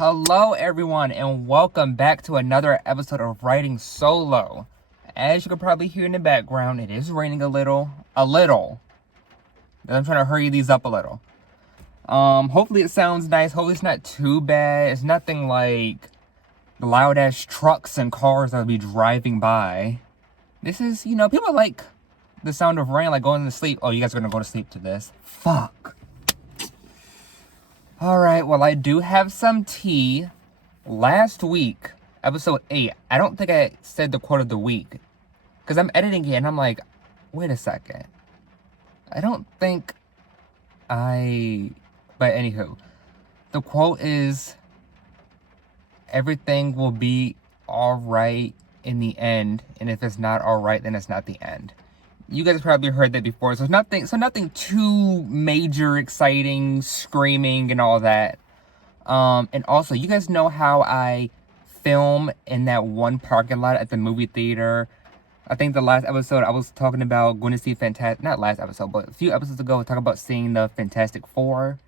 Hello everyone and welcome back to another episode of Writing Solo. As you can probably hear in the background, it is raining a little. I'm trying to hurry these up a little. Hopefully it sounds nice. Hopefully it's not too bad. It's nothing like the loud ass trucks and cars that'll be driving by. This is, people like the sound of rain, like going to sleep. Oh, you guys are gonna go to sleep to this. Fuck. Alright, well, I do have some tea. Last week, episode 8, I don't think I said the quote of the week. Because I'm editing it and I'm like, wait a second. I don't think I... But anywho, the quote is, everything will be alright in the end. And if it's not alright, then it's not the end. You guys probably heard that before, so nothing too major, exciting, screaming, and all that. And also, you guys know how I film in that one parking lot at the movie theater. I think the last episode I was talking about going to see not last episode, but a few episodes ago, I was talking about seeing the Fantastic Four.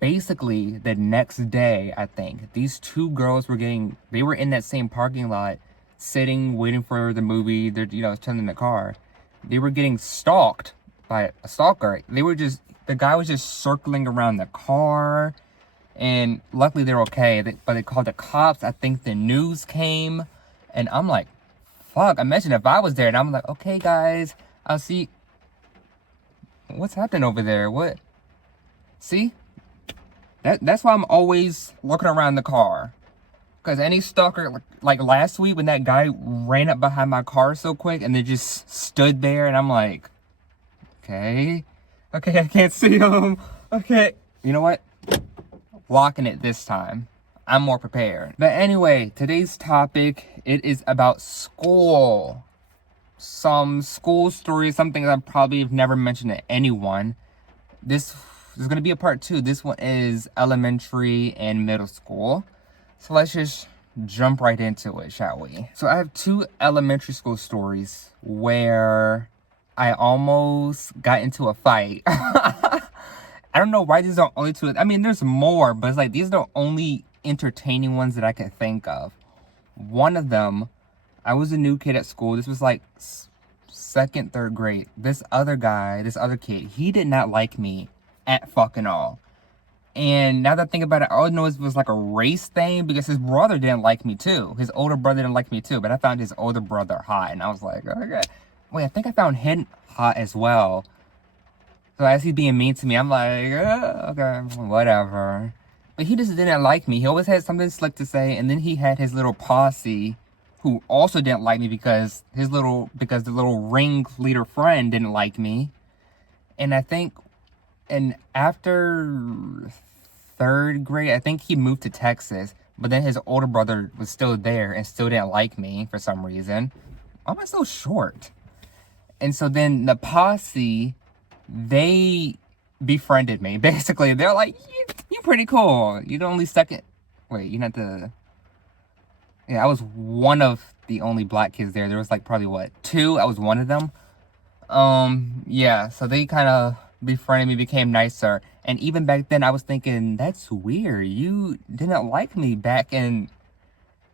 Basically, the next day, I think, these two girls they were in that same parking lot, sitting, waiting for the movie. They're, chilling in the car. They were getting stalked by a stalker. The guy was just circling around the car, and luckily they're okay. But they called the cops. I think the news came, and I'm like, fuck, imagine if I was there, and I'm like, okay, guys, I'll see. What's happening over there? What? See? That's why I'm always looking around the car. Because any stalker, like last week when that guy ran up behind my car so quick and they just stood there and I'm like, okay, I can't see him. Okay, you know what? Locking it this time. I'm more prepared. But anyway, today's topic, it is about school. Some school stories, something I probably have never mentioned to anyone. This is going to be a part 2. This one is elementary and middle school. So let's just jump right into it, shall we? So I have 2 elementary school stories where I almost got into a fight. I don't know why these are only 2. I mean, there's more, but it's like these are the only entertaining ones that I can think of. One of them, I was a new kid at school. This was like 2nd, 3rd grade. This other kid, he did not like me at fucking all. And now that I think about it, all I know it was like a race thing because his brother didn't like me too. His older brother didn't like me too, but I found his older brother hot. And I was like, okay. Wait, I think I found him hot as well. So as he's being mean to me, I'm like, okay, whatever. But he just didn't like me. He always had something slick to say. And then he had his little posse who also didn't like me because the little ringleader friend didn't like me. And I think, and after 3rd grade, I think he moved to Texas, but then his older brother was still there and still didn't like me for some reason. Why am I so short? And so then the posse, they befriended me. Basically, they're like, you're pretty cool. You're the only second. Wait, you're not the. Yeah, I was one of the only black kids there. There was like probably 2? I was one of them. Yeah, so they kind of befriended me, became nicer. And even back then I was thinking, that's weird. You didn't like me back in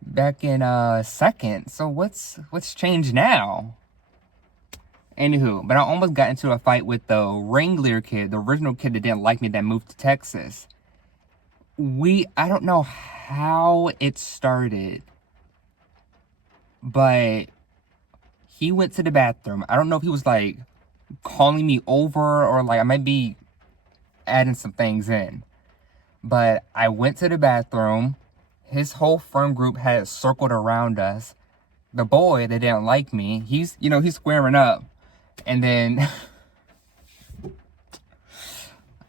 2nd. So what's changed now? Anywho, but I almost got into a fight with the ringleader kid, the original kid that didn't like me that moved to Texas. I don't know how it started, but he went to the bathroom. I don't know if he was like calling me over or like I might be adding some things in. But I went to the bathroom. His whole friend group had circled around us. The boy that didn't like me, he's squaring up. And then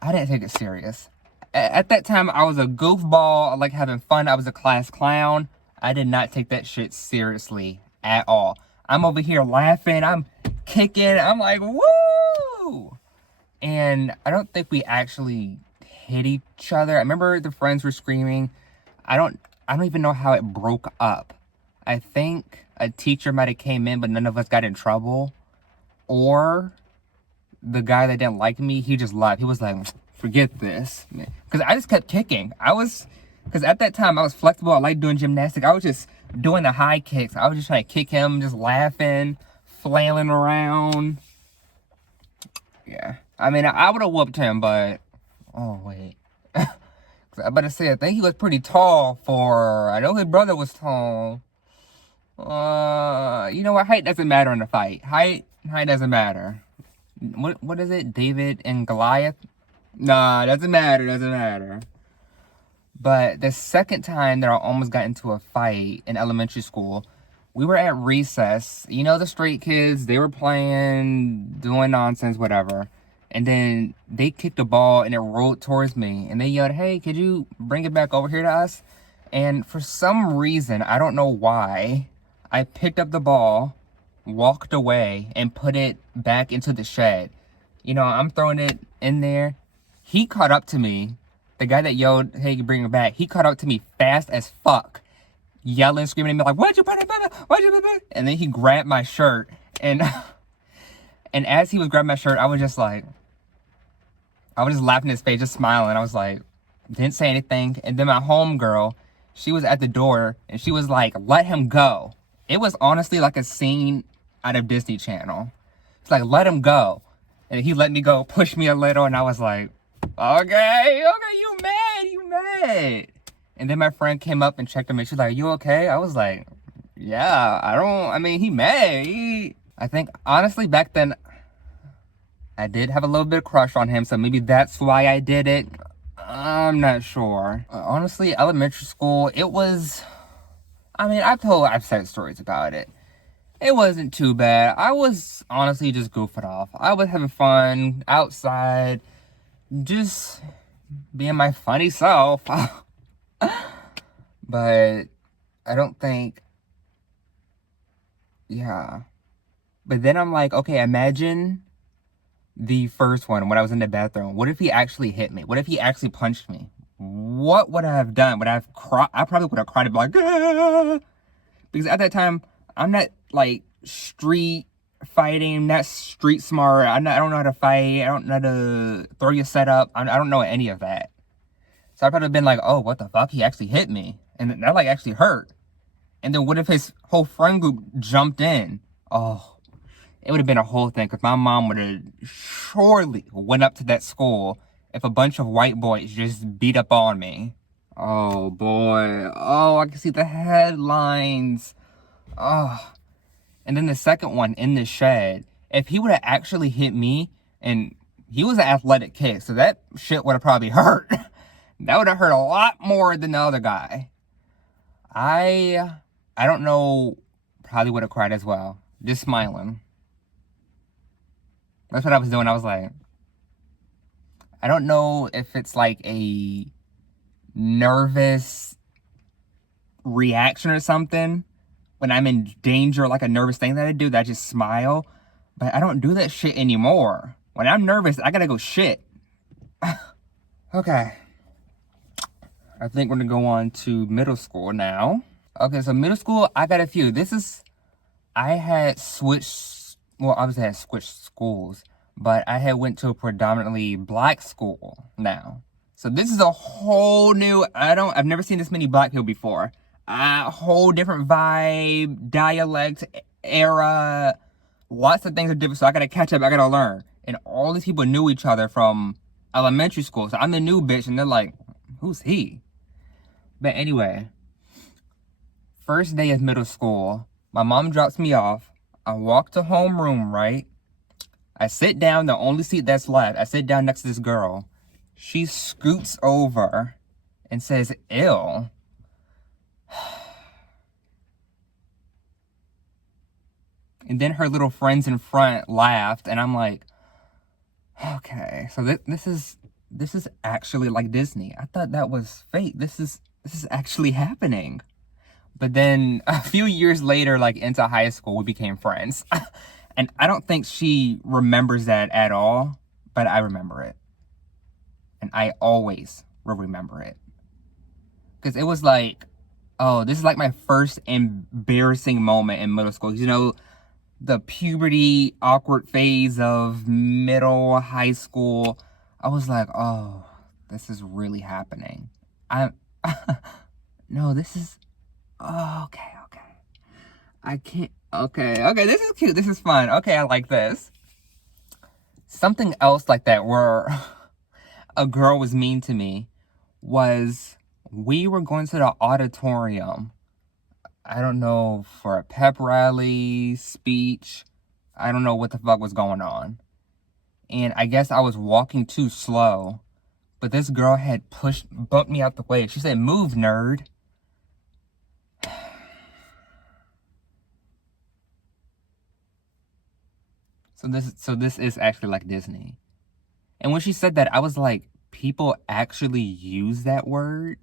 I didn't take it serious. At that time, I was a goofball. I like having fun. I was a class clown. I did not take that shit seriously at all. I'm over here laughing. I'm kicking. I'm like, woo! And I don't think we actually hit each other. I remember the friends were screaming. I don't even know how it broke up. I think a teacher might have came in, but none of us got in trouble. Or the guy that didn't like me, he just left. He was like, forget this. Because I just kept kicking. I was Because at that time, I was flexible. I liked doing gymnastics. I was just doing the high kicks. I was just trying to kick him, just laughing, flailing around. Yeah. I mean, I would have whooped him, but... Oh, wait. I better say, I think he was pretty tall for... I know his brother was tall. You know what? Height doesn't matter in a fight. Height doesn't matter. What is it? David and Goliath? Nah, doesn't matter. But the second time that I almost got into a fight in elementary school, we were at recess. You know, the street kids, they were playing, doing nonsense, whatever. And then they kicked the ball and it rolled towards me. And they yelled, "Hey, could you bring it back over here to us?" And for some reason, I don't know why, I picked up the ball, walked away, and put it back into the shed. You know, I'm throwing it in there. He caught up to me. The guy that yelled, "Hey, bring it back," he caught up to me fast as fuck, yelling, screaming at me like, "Why'd you put it back? Why'd you put it back?" And then he grabbed my shirt. And and as he was grabbing my shirt, I was just laughing in his face, just smiling. I was like, didn't say anything. And then my homegirl, she was at the door and she was like, "Let him go." It was honestly like a scene out of Disney Channel. It's like, "Let him go." And he let me go, pushed me a little, and I was like, okay, you mad. And then my friend came up and checked him and she's like, "You okay?" I was like, yeah, I mean, he mad. I think, honestly, back then, I did have a little bit of crush on him, so maybe that's why I did it. I'm not sure. Honestly, elementary school, it was... I mean, I've said stories about it. It wasn't too bad. I was honestly just goofing off. I was having fun outside, just being my funny self. But I don't think... Yeah. But then I'm like, okay, imagine the first one when I was in the bathroom. What if he actually hit me? What if he actually punched me? What would I have done? Would I have cried? I probably would have cried and be like, "Ah!" Because at that time, I'm not like street fighting, not street smart. I don't know how to fight. I don't know how to throw your setup. I don't know any of that. So I probably been like, "Oh, what the fuck? He actually hit me." And that like actually hurt. And then what if his whole friend group jumped in? Oh, it would have been a whole thing, because my mom would have surely went up to that school if a bunch of white boys just beat up on me. Oh, boy. Oh, I can see the headlines. Oh. And then the second one, in the shed, if he would have actually hit me, and he was an athletic kid, so that shit would have probably hurt. That would have hurt a lot more than the other guy. I don't know, probably would have cried as well. Just smiling. That's what I was doing. I was like, I don't know if it's like a nervous reaction or something. When I'm in danger, like a nervous thing that I do, that I just smile. But I don't do that shit anymore. When I'm nervous, I gotta go shit. Okay. I think we're gonna go on to middle school now. Okay, so middle school, I got a few. I had switched schools, but I had went to a predominantly black school now. So this is a whole new, I've never seen this many black people before. A whole different vibe, dialect, era, lots of things are different, so I gotta catch up, I gotta learn. And all these people knew each other from elementary school, so I'm the new bitch, and they're like, "Who's he?" But anyway, first day of middle school, my mom drops me off. I walk to homeroom, right? I sit down, the only seat that's left. I sit down next to this girl. She scoots over and says, "Ew." And then her little friends in front laughed, and I'm like, okay, so this is actually like Disney. I thought that was fake. This is actually happening. But then a few years later, like into high school, we became friends. And I don't think she remembers that at all, but I remember it. And I always will remember it. Because it was like, oh, this is like my first embarrassing moment in middle school. You know, the puberty, awkward phase of middle, high school. I was like, oh, this is really happening. I No, this is... Oh, okay, okay. I can't... Okay, okay, this is cute. This is fun. Okay, I like this. Something else like that where a girl was mean to me was we were going to the auditorium. I don't know, for a pep rally, speech. I don't know what the fuck was going on. And I guess I was walking too slow. But this girl had bumped me out the way. She said, "Move, nerd." So this is actually like Disney. And when she said that, I was like, people actually use that word?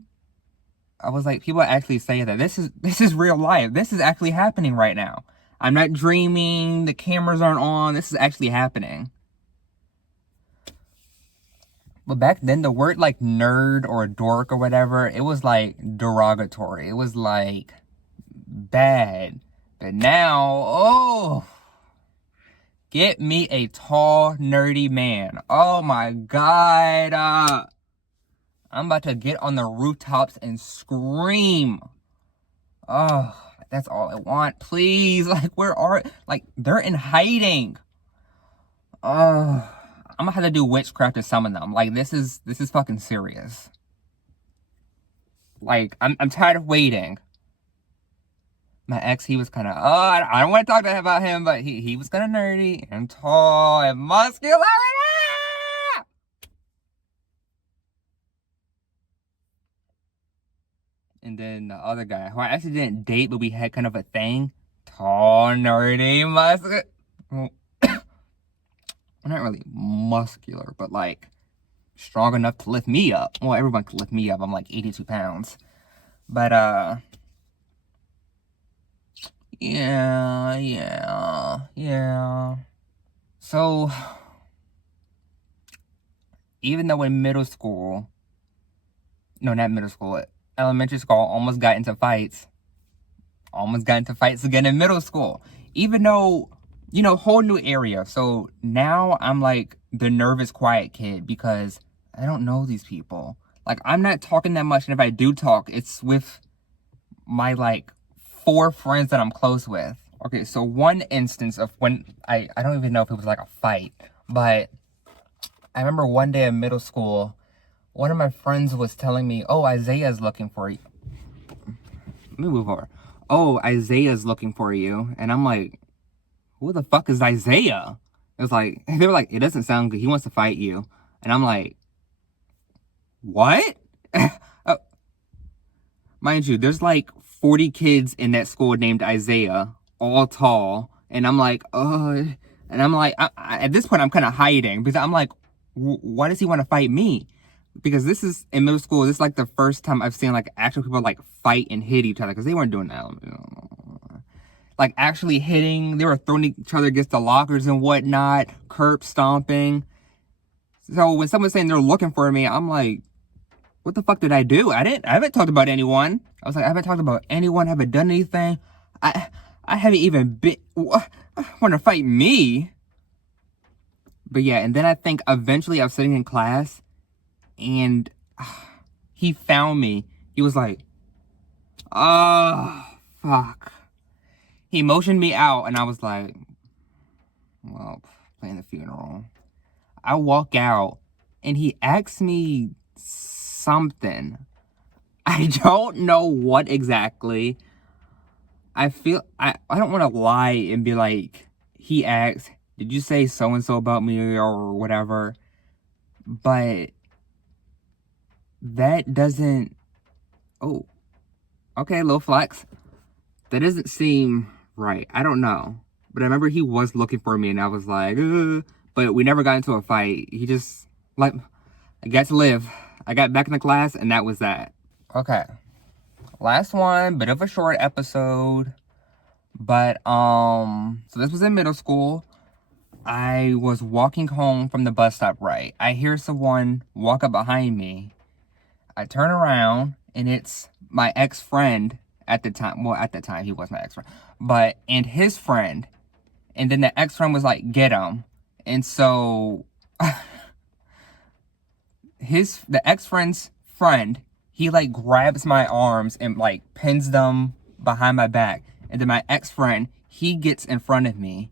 I was like, people actually say that. This is real life. This is actually happening right now. I'm not dreaming. The cameras aren't on. This is actually happening. But back then, the word like nerd or dork or whatever, it was like derogatory. It was like bad. But now, oh, get me a tall, nerdy man. Oh my God. I'm about to get on the rooftops and scream. Oh, that's all I want. Please. Like, like, they're in hiding. Oh, I'm gonna have to do witchcraft to summon them. Like, this is fucking serious. Like, I'm tired of waiting. My ex, he was kind of, I don't want to talk to him about him, but he was kind of nerdy and tall and muscular. And then the other guy, who I actually didn't date, but we had kind of a thing. Tall, nerdy, muscular. Well, not really muscular, but like strong enough to lift me up. Well, everyone could lift me up. I'm like 82 pounds. But, yeah. So, even though in middle school, no, not middle school, elementary school, almost got into fights again in middle school. Even though, you know, whole new area. So now I'm like the nervous, quiet kid because I don't know these people. Like, I'm not talking that much. And if I do talk, it's with my like 4 friends that I'm close with. Okay, so one instance of when I don't even know if it was like a fight, but I remember one day in middle school, one of my friends was telling me, "Oh, Isaiah's looking for you." Let me move over. "Oh, Isaiah's looking for you." And I'm like, "Who the fuck is Isaiah?" It was like, they were like, "It doesn't sound good. He wants to fight you." And I'm like, "What?" Mind you, there's like 40 kids in that school named Isaiah, all tall. And I'm like, and I'm like, at this point, I'm kind of hiding because I'm like, why does he want to fight me? Because this is in middle school. This is like the first time I've seen like actual people like fight and hit each other because they weren't doing that. Like actually hitting, they were throwing each other against the lockers and whatnot, curb stomping. So when someone's saying they're looking for me, I'm like, what the fuck did I do? I haven't talked about anyone. I was like, I haven't talked about anyone, haven't done anything. I haven't even been, want to fight me. But yeah, and then I think eventually I was sitting in class and he found me. He was like, oh, fuck. He motioned me out and I was like, well, playing the funeral. I walk out and he asks me something. I don't know what exactly. I feel, I don't want to lie and be like, he asked, "Did you say so-and-so about me or whatever?" But that doesn't, oh, okay, little flex. That doesn't seem right. I don't know. But I remember he was looking for me and I was like, but we never got into a fight. He just, like, I got to live. I got back in the class and that was that. Okay. Last one, bit of a short episode. But, so this was in middle school. I was walking home from the bus stop, right? I hear someone walk up behind me. I turn around and it's my ex-friend at the time. Well, at the time, he was my ex-friend. But, and his friend. And then the ex-friend was like, "Get him." And so, the ex-friend's friend, he like grabs my arms and like pins them behind my back. And then my ex-friend, he gets in front of me.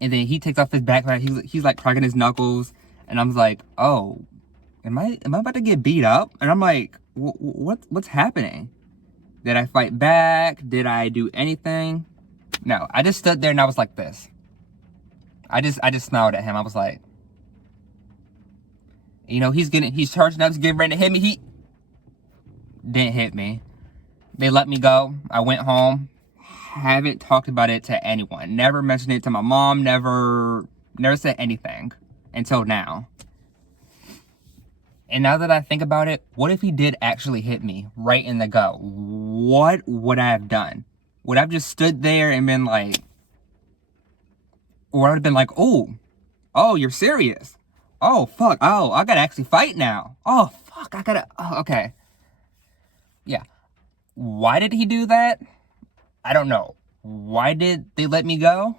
And then he takes off his backpack. He's like cracking his knuckles. And I'm like, oh, am I about to get beat up? And I'm like, what's happening? Did I fight back? Did I do anything? No, I just stood there and I was like this. I just smiled at him. I was like, you know, he's charging up, he's getting ready to hit me. He didn't hit me. They let me go. I went home. Haven't talked about it to anyone. Never mentioned it to my mom. Never said anything until now. And now that I think about it, what if he did actually hit me right in the gut? What would I have done? Would I have just stood there and been like, or I would have been like, oh, you're serious. Oh, fuck. Oh, I gotta actually fight now. Oh, fuck. Okay. Yeah. Why did he do that? I don't know. Why did they let me go?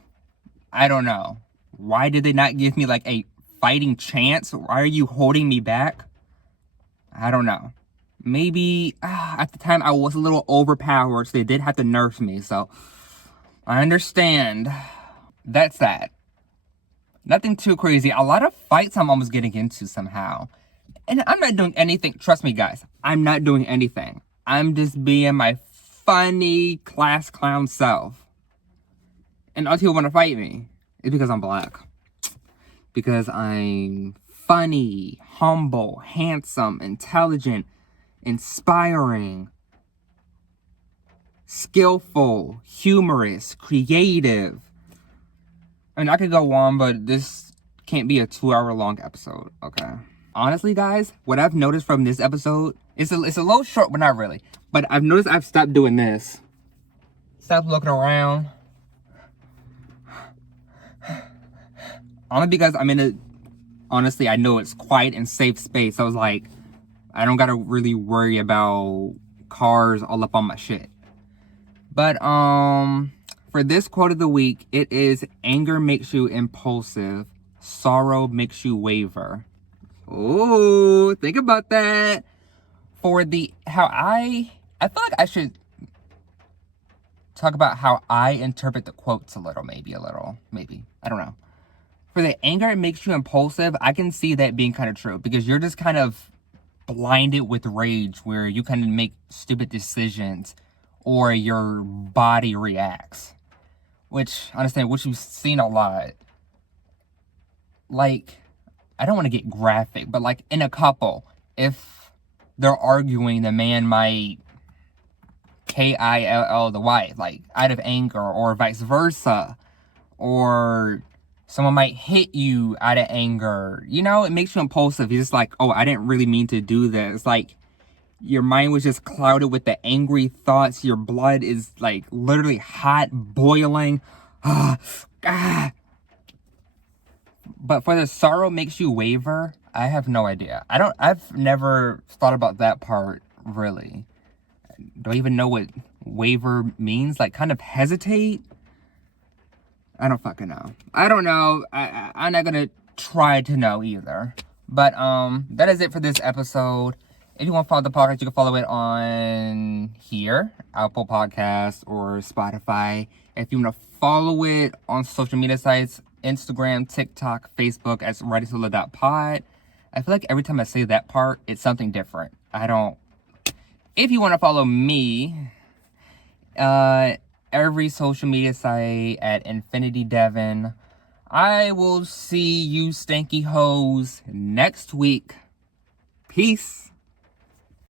I don't know. Why did they not give me like a fighting chance? Why are you holding me back? I don't know. Maybe at the time I was a little overpowered, so they did have to nurse me. So I understand. That's that. Nothing too crazy. A lot of fights I'm almost getting into somehow. And I'm not doing anything. Trust me, guys. I'm not doing anything. I'm just being my funny class clown self. And all people want to fight me is because I'm black. Because I'm funny, humble, handsome, intelligent, inspiring, skillful, humorous, creative. I mean, I could go on, but this can't be a 2-hour-long episode, okay? Honestly, guys, what I've noticed from this episode, it's a little short, but not really. But I've noticed I've stopped doing this. Stop looking around. Only because I'm in a, honestly, I know it's quiet and safe space. So I was like, I don't gotta really worry about cars all up on my shit. But, for this quote of the week, it is, anger makes you impulsive, sorrow makes you waver. Ooh, think about that. For how I feel like I should talk about how I interpret the quotes a little, maybe. I don't know. For the anger, it makes you impulsive, I can see that being kind of true, because you're just kind of blinded with rage where you kind of make stupid decisions or your body reacts. Which, honestly, which you've seen a lot. Like, I don't want to get graphic, but like in a couple, if they're arguing, the man might kill the wife, like out of anger, or vice versa. Or someone might hit you out of anger. You know, it makes you impulsive. You're just like, oh, I didn't really mean to do this. It's like your mind was just clouded with the angry thoughts. Your blood is like literally hot, boiling. But for the sorrow makes you waver, I have no idea. I've never thought about that part, really. Do I even know what waver means? Like, kind of hesitate? I don't fucking know. I don't know. I'm not gonna try to know either. But, that is it for this episode. If you want to follow the podcast, you can follow it on here, Apple Podcasts or Spotify. If you want to follow it on social media sites, Instagram, TikTok, Facebook, as RightySolo.pod. I feel like every time I say that part, it's something different. If you want to follow me, every social media site at Infinity Devon. I will see you stanky hoes next week. Peace.